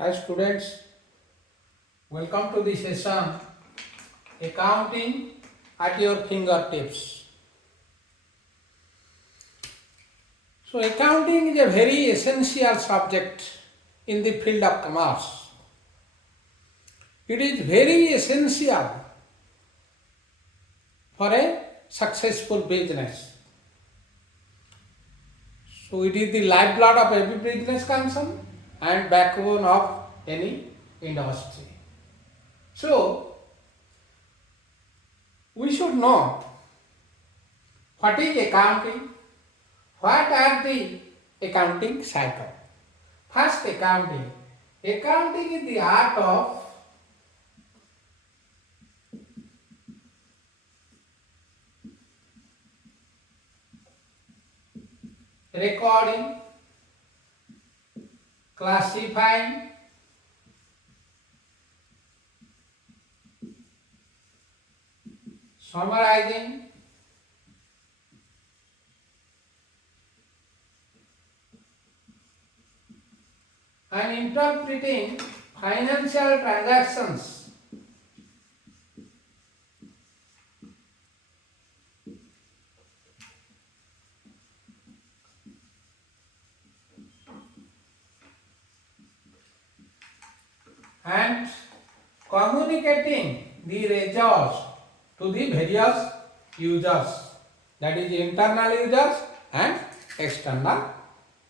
Hi students, welcome to the session Accounting at your fingertips. So accounting is a very essential subject in the field of commerce. It is very essential for a successful business. So it is the lifeblood of every business concern and backbone of any industry. So we should know what is accounting, what are the accounting cycle. First, accounting. Accounting is the art of recording, classifying, summarizing, and interpreting financial transactions. And communicating the results to the various users, that is internal users and external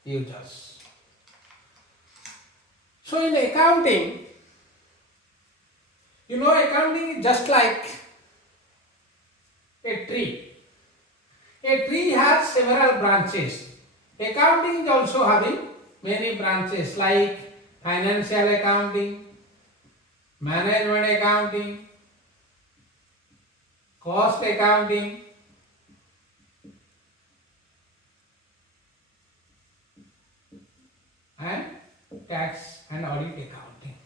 users. So in accounting, accounting is just like a tree. A tree has several branches. Accounting is also having many branches like financial accounting, management accounting, cost accounting, and tax and audit accounting.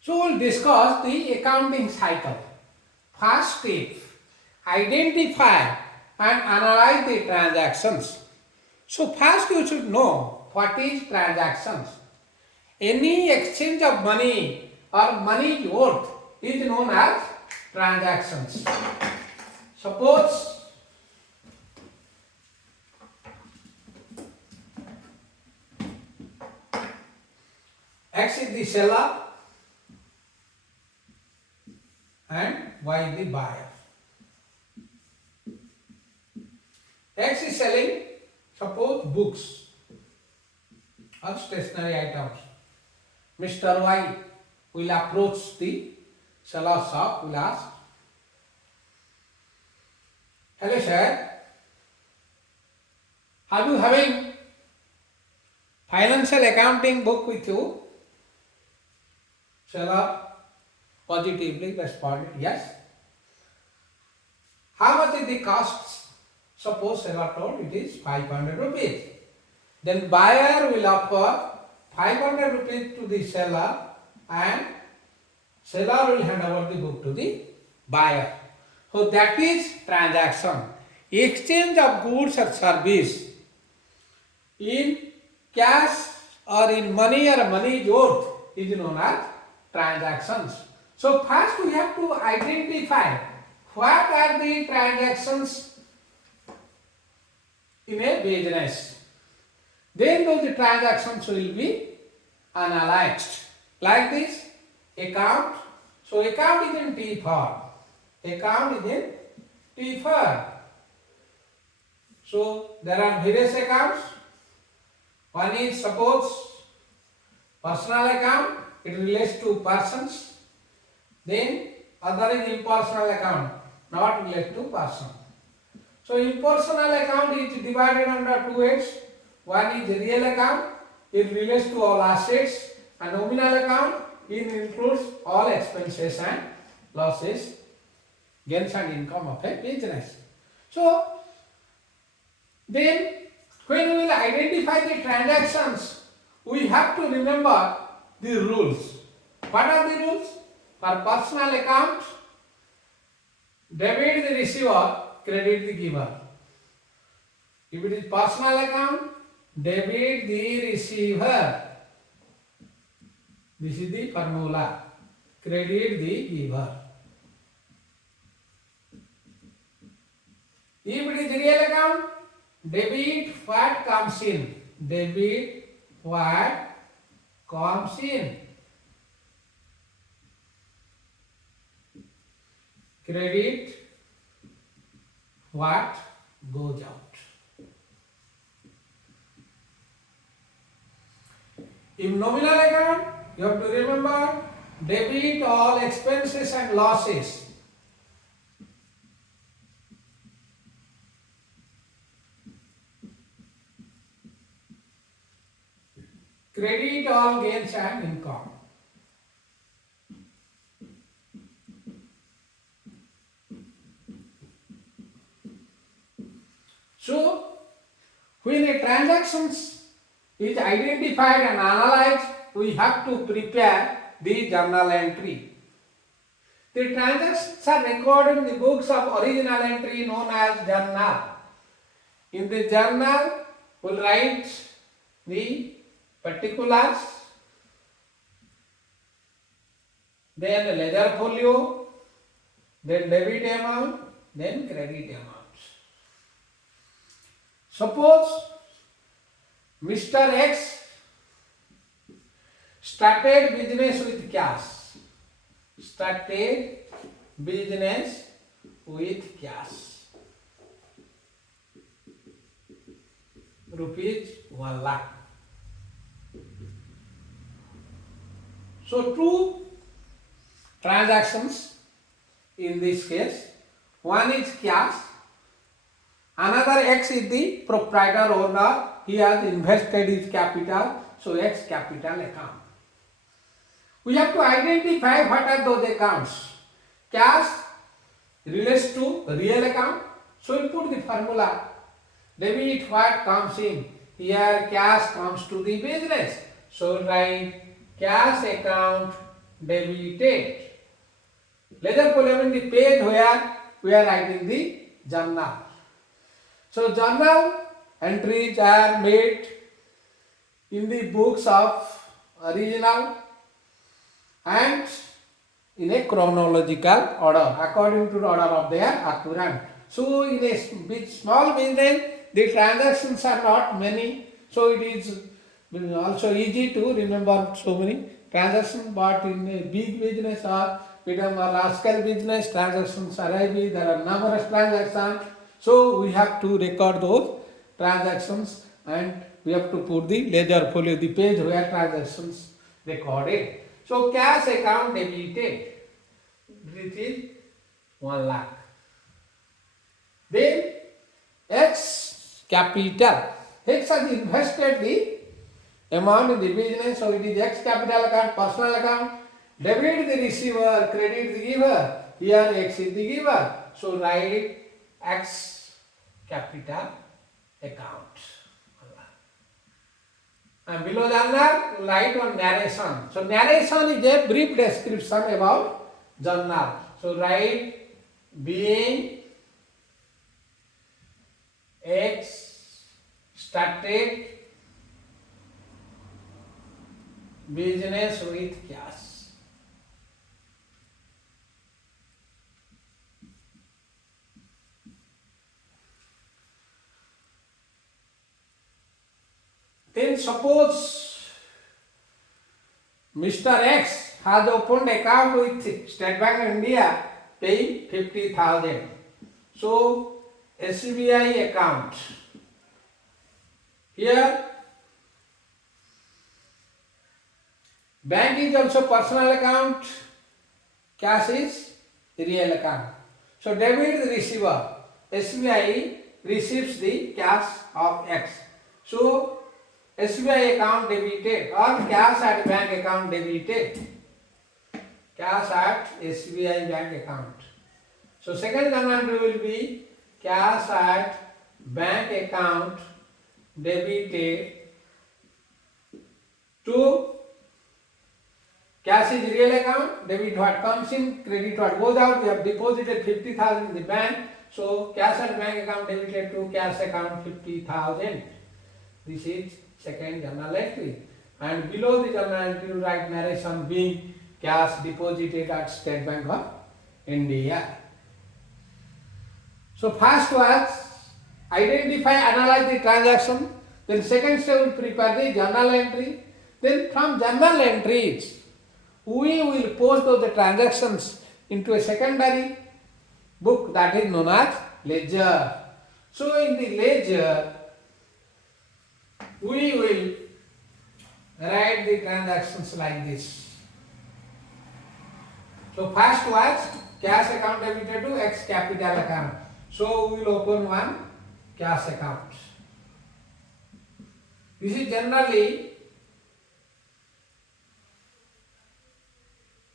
So we'll discuss the accounting cycle. First step, identify and analyze the transactions. So first you should know what is transactions. Any exchange of money or money worth is known as transactions. Suppose X is the seller and Y is the buyer. X is selling, suppose books or stationery items. Mr. Y will approach the seller shop, will ask, "Hello sir, are you having financial accounting book with you?" Seller positively responded, "Yes." "How much is the cost?" Suppose seller told it is 500 rupees. Then buyer will offer 500 rupees to the seller and seller will hand over the book to the buyer. So that is transaction. Exchange of goods or service in cash or in money or money worth is known as transactions. So first we have to identify what are the transactions in a business. Then those transactions will be analyzed. Like this, account. So account is in T form. Account is in T form. So there are various accounts. One is suppose personal account. It relates to persons. Then other is impersonal account, not related to person. So impersonal account is divided under two heads. One is real account. It relates to all assets. And nominal account, it includes all expenses and losses, gains and income of a business. So then when we will identify the transactions, we have to remember the rules. What are the rules? For personal account, debit the receiver, credit the giver. If it is personal account, debit the receiver. This is the formula. Credit the giver. If it is real account, debit what comes in. Debit what comes in. Credit what goes out. In nominal account, you have to remember debit all expenses and losses. Credit all gains and income. So, when a transaction is identified and analyzed, we have to prepare the journal entry. The transactions are recorded in the books of original entry known as journal. In the journal, we will write the particulars, then ledger folio, then debit amount, then credit amount. Suppose Mr. X started business with cash. Started business with cash. Rupees 1 lakh. So two transactions in this case. One is cash. Another X is the proprietor owner. He has invested his capital. So X capital account. We have to identify what are those accounts. Cash relates to real account. So we put the formula. Debit what comes in. Here cash comes to the business. So write cash account debited. Ledger column in the page where we are writing the journal. So journal entries are made in the books of original and in a chronological order according to the order of their occurrence. So in a small business, the transactions are not many, so it is also easy to remember so many transactions. But in a big business or medium or large scale business, transactions are heavy. There are numerous transactions, so we have to record those transactions and we have to put the ledger folio, the page where transactions recorded. So cash account debited, which is 1 lakh. Then X capital. X has invested the amount in the business, so it is X capital account, personal account. Debit the receiver, credit the giver. Here X is the giver. So write X capital account. And below that, write on narration. So narration is a brief description about journal. So write being X started business with cash. Then suppose Mr. X has opened account with State Bank of India paying 50,000. So SBI account. Here bank is also personal account, cash is real account. So debit the receiver. SBI receives the cash of X. So SBI account debited or cash at bank account debited. Cash at SBI bank account. So second command will be cash at bank account debited to cash is real account, debit what comes in, credit what goes out. We have deposited 50,000 in the bank, So cash and bank account debited to cash account 50,000. This is second journal entry. And below the journal entry you write narration being cash deposited at State Bank of India. So first was identify, analyze the transaction. Then second step will prepare the journal entry. Then from journal entries, we will post those transactions into a secondary book that is known as ledger. So in the ledger, we will write the transactions like this. So first was cash account debited to X capital account. So we will open one cash account. This is generally,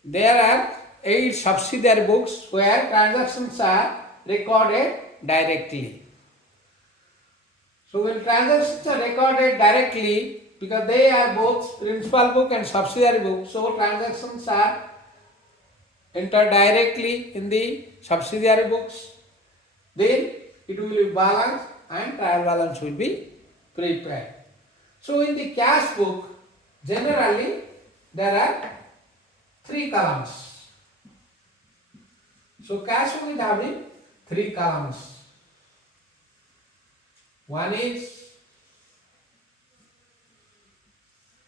there are 8 subsidiary books where transactions are recorded directly. So when transactions are recorded directly, because they are both principal book and subsidiary book, so transactions are entered directly in the subsidiary books. Then it will be balanced and trial balance will be prepared. So in the cash book, generally there are 3 columns. So cash book is having 3 columns. One is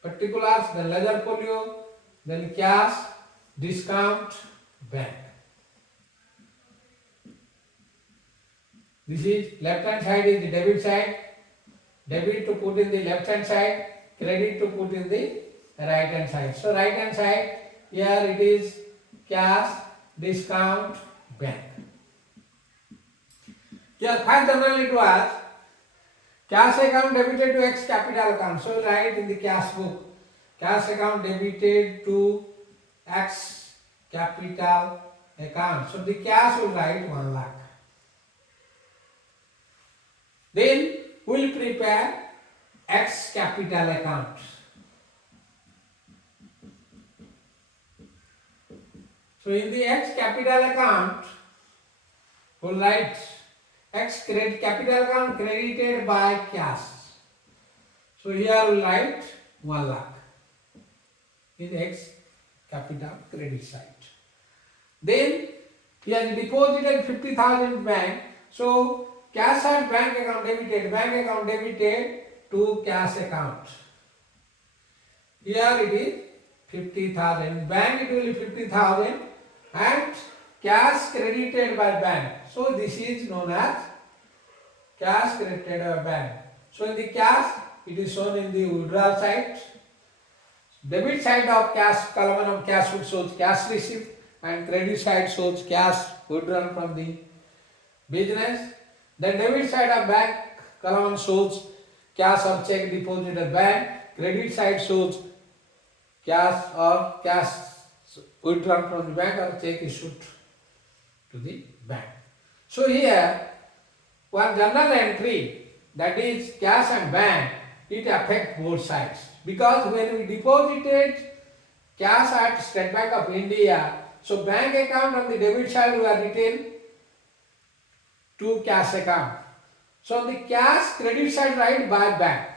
particulars, then ledger folio, then cash, discount, bank. This is left hand side is the debit side. Debit to put in the left hand side, credit to put in the right hand side. So right hand side, here it is cash, discount, bank. Here first journal it was cash account debited to X capital account. So write in the cash book, cash account debited to X capital account. So the cash will write 1 lakh. Then we will prepare X capital account. So in the X capital account, we will write X credit capital account credited by cash. So here we will write 1 lakh in X capital credit side. Then he has deposited 50,000 bank. So cash and bank account debited to cash account. Here it is 50,000. Bank it will be 50,000 and cash credited by bank. So this is known as cash credited by bank. So in the cash, it is shown in the withdrawal side. Debit side of cash column of cash book shows cash received and credit side shows cash withdrawn from the business. The debit side of bank column shows cash or check deposited at bank. Credit side shows cash or cash withdrawn from the bank or check issued to the bank. So here one journal entry, that is cash and bank, it affects both sides, because when we deposited cash at State Bank of India, so bank account on the debit side were written to cash account. So on the cash credit side write by bank.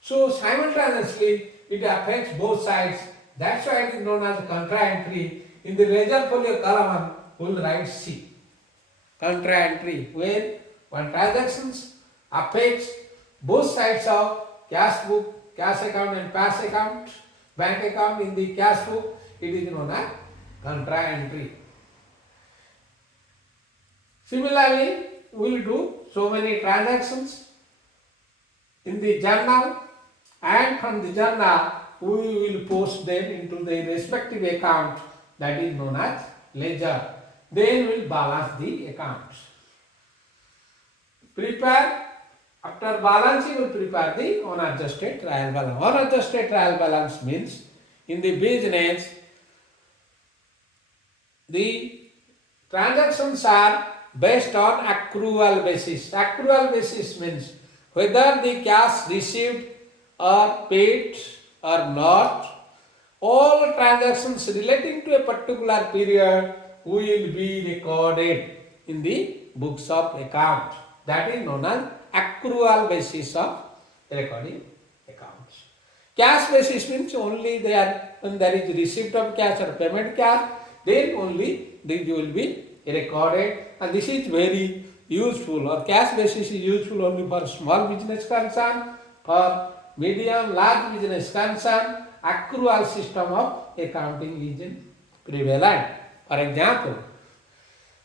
So simultaneously it affects both sides. That's why it is known as contra entry. In the ledger folio column, we will write C. Contra entry, where one transactions affects both sides of cash book, cash account and pass account, bank account. In the cash book, it is known as contra entry. Similarly, we will do so many transactions in the journal, and from the journal we will post them into the respective account, that is known as ledger. Then we will balance the accounts. Prepare, after balancing we will prepare the unadjusted trial balance. Unadjusted trial balance means in the business the transactions are based on accrual basis. Accrual basis means whether the cash received or paid or not, all transactions relating to a particular period will be recorded in the books of account. That is known as accrual basis of recording accounts. Cash basis means only there when there is receipt of cash or payment cash, then only this will be recorded, and this is very useful, or cash basis is useful only for small business concern. For medium large business concern, accrual system of accounting is prevalent. For example,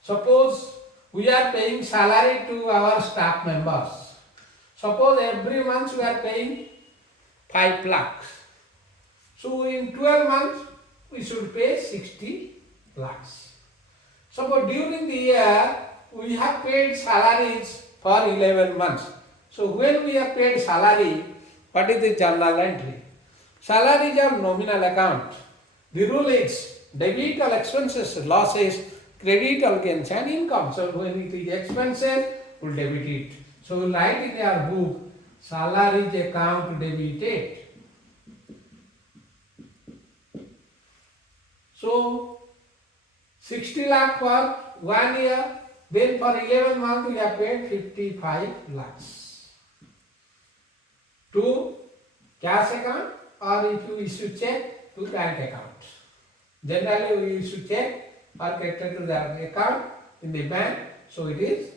suppose we are paying salary to our staff members. Suppose every month we are paying 5 lakhs. So in 12 months we should pay 60 lakhs. Suppose during the year we have paid salaries for 11 months. So when we have paid salary, what is the journal entry? Salaries are nominal account. The rule is debit all expenses, losses, credit all gains and income. So when it is expenses, we will debit it. So we write in our book, salaries account debited. So 60 lakh for 1 year, then for 11 months we have paid 55 lakhs. To cash account, or if you issue check, to bank account. Generally we issue check or credited to the account in the bank, so it is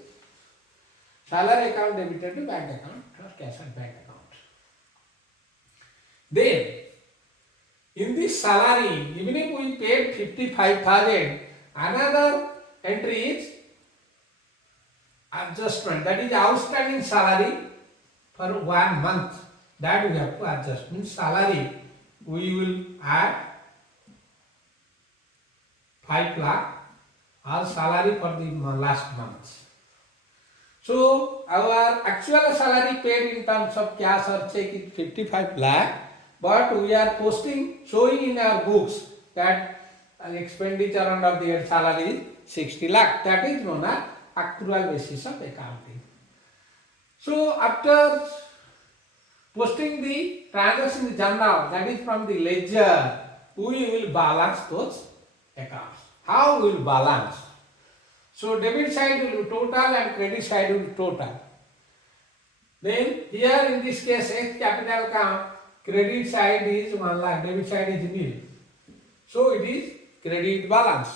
salary account debited to bank account or cash and bank account. Then in this salary, even if we paid 55,000, another entry is adjustment, that is outstanding salary for 1 month, that we have to adjust. Means salary we will add 5 lakh or salary for the last month. So our actual salary paid in terms of cash or check is 55 lakh, but we are showing in our books that expenditure under the salary is 60 lakh. That is known as accrual basis of accounting. So after posting the transaction journal, that is from the ledger, we will balance those accounts. How we will balance? So debit side will be total and credit side will be total. Then here in this case, X capital account, credit side is 1 lakh, debit side is nil. So it is credit balance.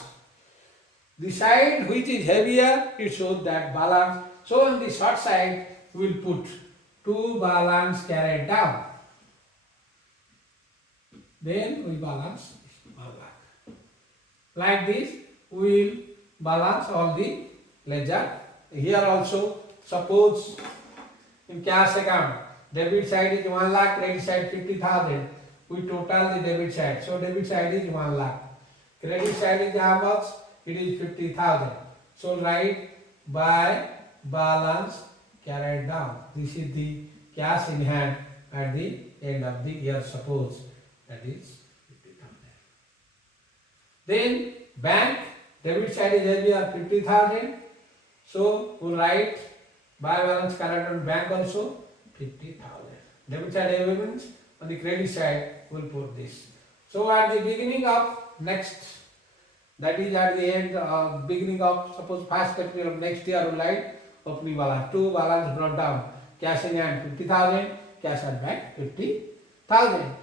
The side which is heavier, it shows that balance. So on the short side, we will put to balance carried down. Then we balance 1 lakh. Like this, we will balance all the ledger. Here also, suppose in cash account, debit side is 1 lakh, credit side 50,000. We total the debit side. So debit side is 1 lakh. Credit side is how much? It is 50,000. So write by balance carried down. This is the cash in hand at the end of the year, suppose that is 50,000. Then bank, debit side is heavier 50,000. So we write by balance carried down bank also 50,000. Debit side heavy means on the credit side we will put this. So at the beginning of next, that is at the end, beginning of suppose first April of next year, we write opening balance, two balance brought down, cash in hand 50,000, cash at bank 50,000.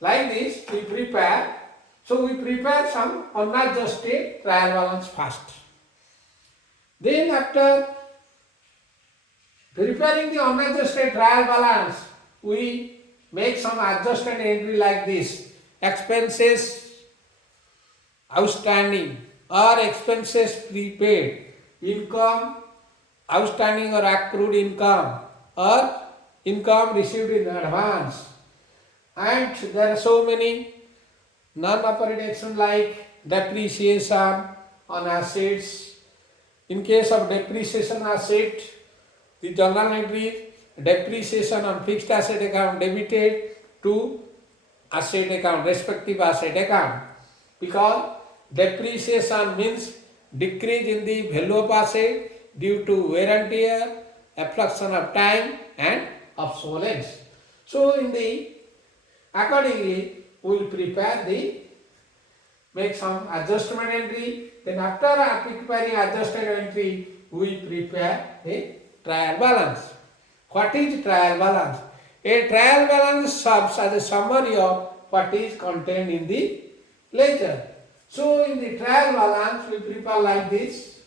Like this we prepare. So we prepare some unadjusted trial balance first. Then after preparing the unadjusted trial balance, we make some adjusted entry like this: expenses outstanding or expenses prepaid, income outstanding or accrued income, or income received in advance. And there are so many non-operating action like depreciation on assets. In case of depreciation asset, the journal entry is depreciation on fixed asset account debited to asset account, respective asset account, because depreciation means decrease in the value of asset due to wear and tear, affliction of time and obsolescence. So in the accordingly we will prepare make some adjustment entry. Then after preparing adjusted entry, we prepare a trial balance. What is trial balance? A trial balance serves as a summary of what is contained in the ledger. So in the trial balance we prepare like this.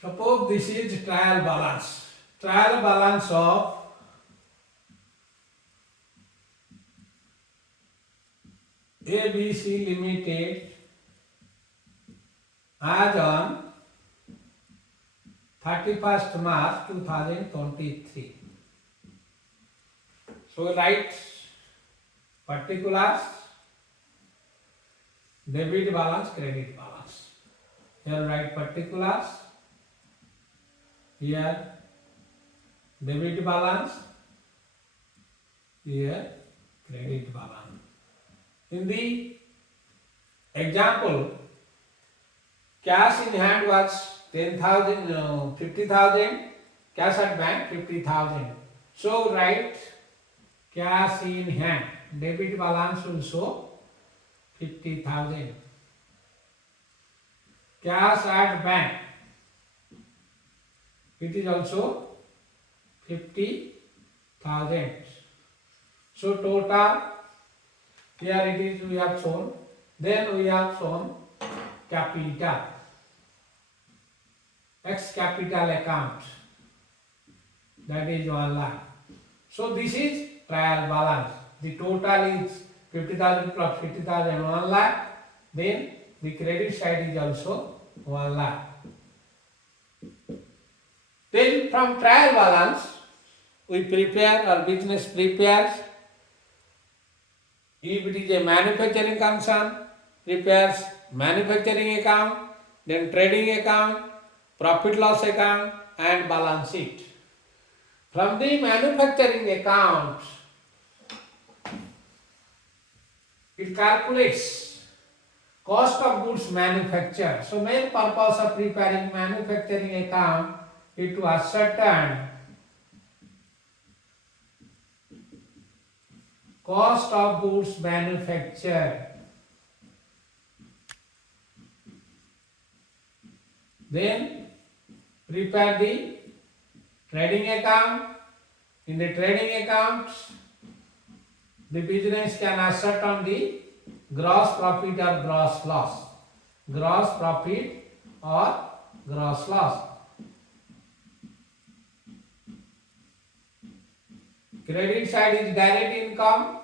Suppose this is trial balance. Trial balance of ABC Limited as on 31st March 2023. So write particulars, debit balance, credit balance. Here write particulars, here debit balance, here credit balance. In the example, cash in hand was 10,000, 50,000, cash at bank 50,000. So write cash in hand, debit balance will show 50,000. Cash at bank, it is also 50,000. So total, here it is we have shown, then we have shown capital, ex capital account, that is 1 lakh. So this is trial balance. The total is 50,000 plus 50,000, 1 lakh. Then the credit side is also 1 lakh. Then from trial balance we prepare, or business prepares, if it is a manufacturing concern, prepares manufacturing account, then trading account, profit loss account and balance sheet. From the manufacturing account, it calculates cost of goods manufactured. So main purpose of preparing manufacturing account is to ascertain cost of goods manufactured. Then prepare the trading account. In the trading account, the business can ascertain the gross profit or gross loss. Gross profit or gross loss. Credit side is direct income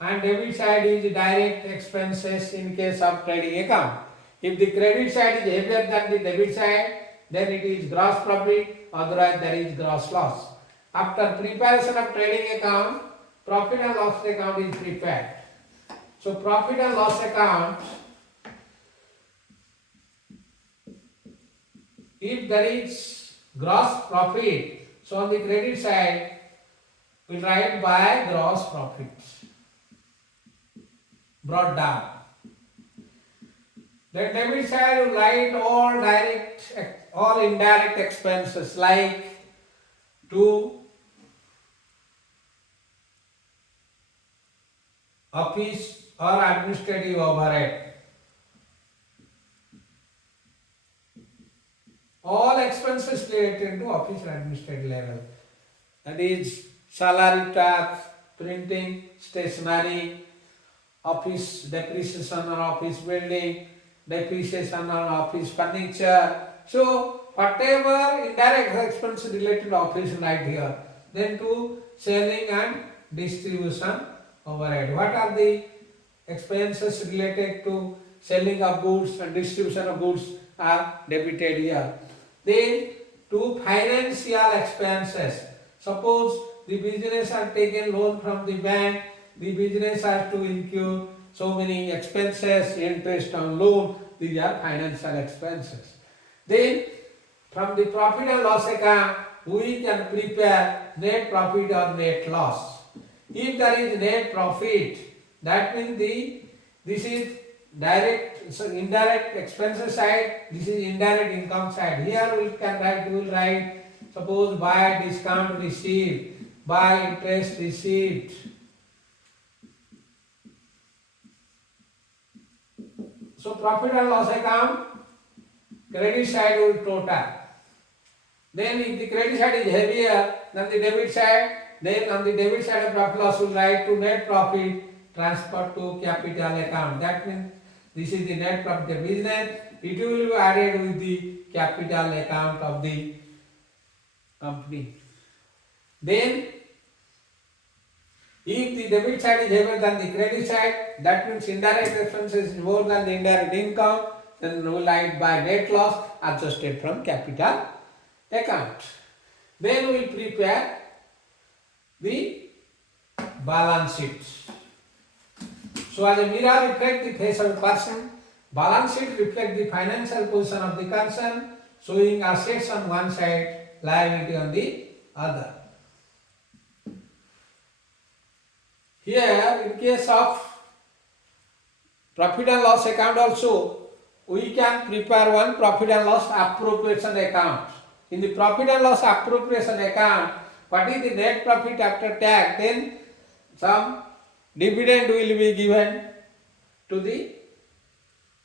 and debit side is direct expenses in case of trading account. If the credit side is heavier than the debit side, then it is gross profit, otherwise there is gross loss. After preparation of trading account, profit and loss account is prepared. So profit and loss account, if there is gross profit, so on the credit side, we write by gross profit, brought down. Then debit side we write all direct, all indirect expenses like to office or administrative overhead. All expenses related to office and administrative level. That is salary tax, printing, stationery, office depreciation or office building, depreciation on office furniture. So whatever indirect expense related to office right here. Then to selling and distribution overhead. What are the expenses related to selling of goods and distribution of goods are debited here. Then to financial expenses. Suppose the business has taken loan from the bank, the business has to incur so many expenses, interest on loan, these are financial expenses. Then from the profit and loss account, we can prepare net profit or net loss. If there is net profit, that means this is direct, so indirect expenses side, this is indirect income side. Here we will write, suppose by discount received, by interest received, So profit and loss account, credit side will total. Then if the credit side is heavier than the debit side, then on the debit side of profit loss will write to net profit transferred to capital account. That means this is the net profit of business. It will be added with the capital account of the company. Then if the debit side is heavier than the credit side, that means indirect expenses is more than the indirect income, then we will write by net loss adjusted from capital account. Then we will prepare the balance sheet. So as a mirror reflects the face of a person, balance sheet reflects the financial position of the concern, showing assets on one side, liability on the other. Here, in case of profit and loss account also, we can prepare one profit and loss appropriation account. In the profit and loss appropriation account, what is the net profit after tax? Then some dividend will be given to the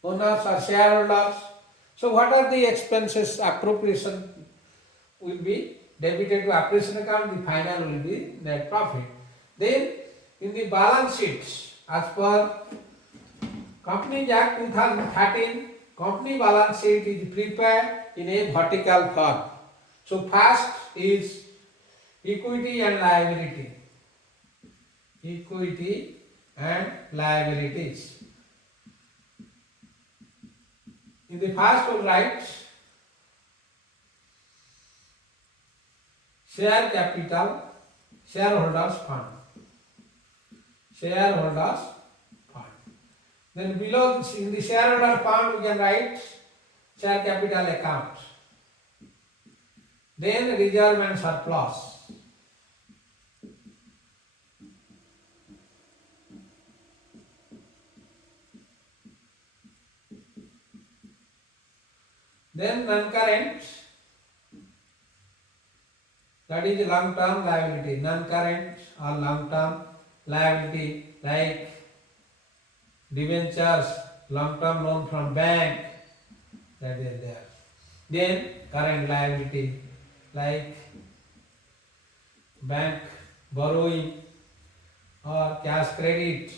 owners or shareholders. So what are the expenses? Appropriation will be debited to appropriation account, the final will be net profit. Then in the balance sheet, as per Companies Act 2013, company balance sheet is prepared in a vertical form. So first is equity and liability. Equity and liabilities. In the first we'll write share capital, shareholders fund. Shareholders fund. Then below in the shareholder fund we can write share capital account. Then reserve and surplus. Then non-current, that is long-term liability. Non-current or long-term liability like debentures, long-term loan from bank, that is there. Then current liability like bank borrowing or cash credit,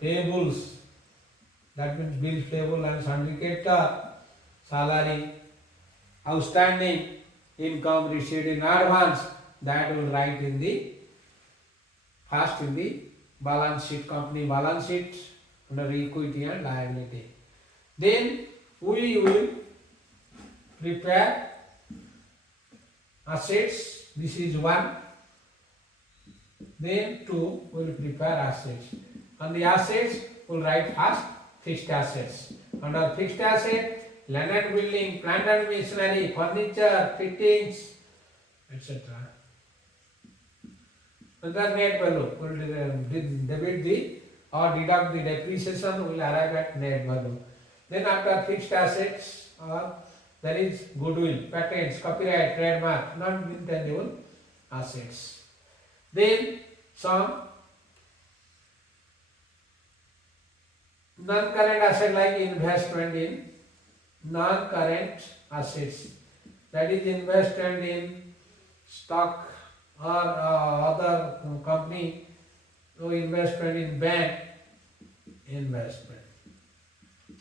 payables, that means bills payable and sundry creditor, salary, outstanding, income received in advance, that will write in the first in the balance sheet, company balance sheet under equity and liability. Then we will prepare assets. This is one. Then two, we will prepare assets. On the assets, we will write first fixed assets. Under fixed asset, land and building, plant and machinery, furniture, fittings, etc. Under net value, we will debit the or deduct the depreciation, we will arrive at net value. Then after fixed assets, there is goodwill, patents, copyright, trademark, non-intangible assets. Then some non-current asset like investment in non-current assets, that is investment in stock or other company, or investment in bank investment.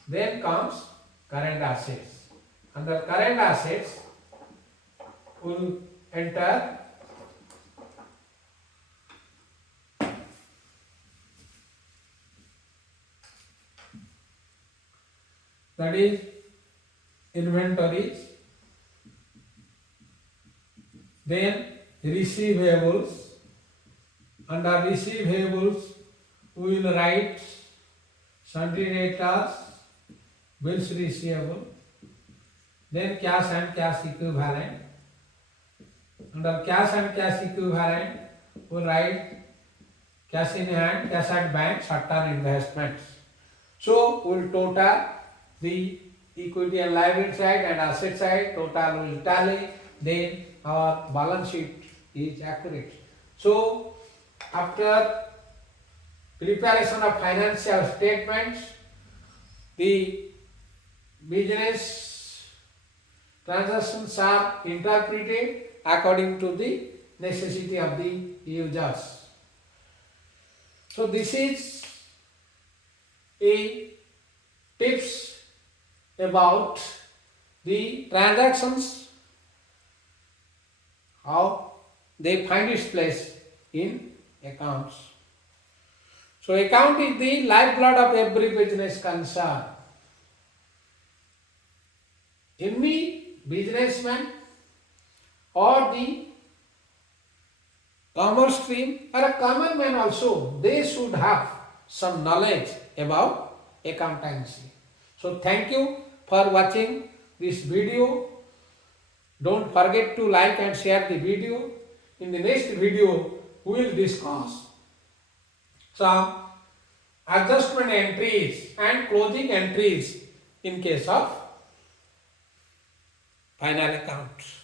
Then comes current assets. Under current assets, we will enter that is inventories, then receivables. Under receivables, we will write sundry debtors, bills receivable, then cash and cash equivalent. Under cash and cash equivalent, we will write cash in hand, cash at bank, short-term investments. So we will total the equity and liability side and asset side, total will tally, then our balance sheet is accurate. So after preparation of financial statements, the business transactions are interpreted according to the necessity of the users. So this is a tips about the transactions, how they find its place in accounts. So account is the lifeblood of every business concern. Any businessman or the commerce stream or a common man also, they should have some knowledge about accountancy. So thank you for watching this video. Don't forget to like and share the video. In the next video, we will discuss some adjustment entries and closing entries in case of final accounts.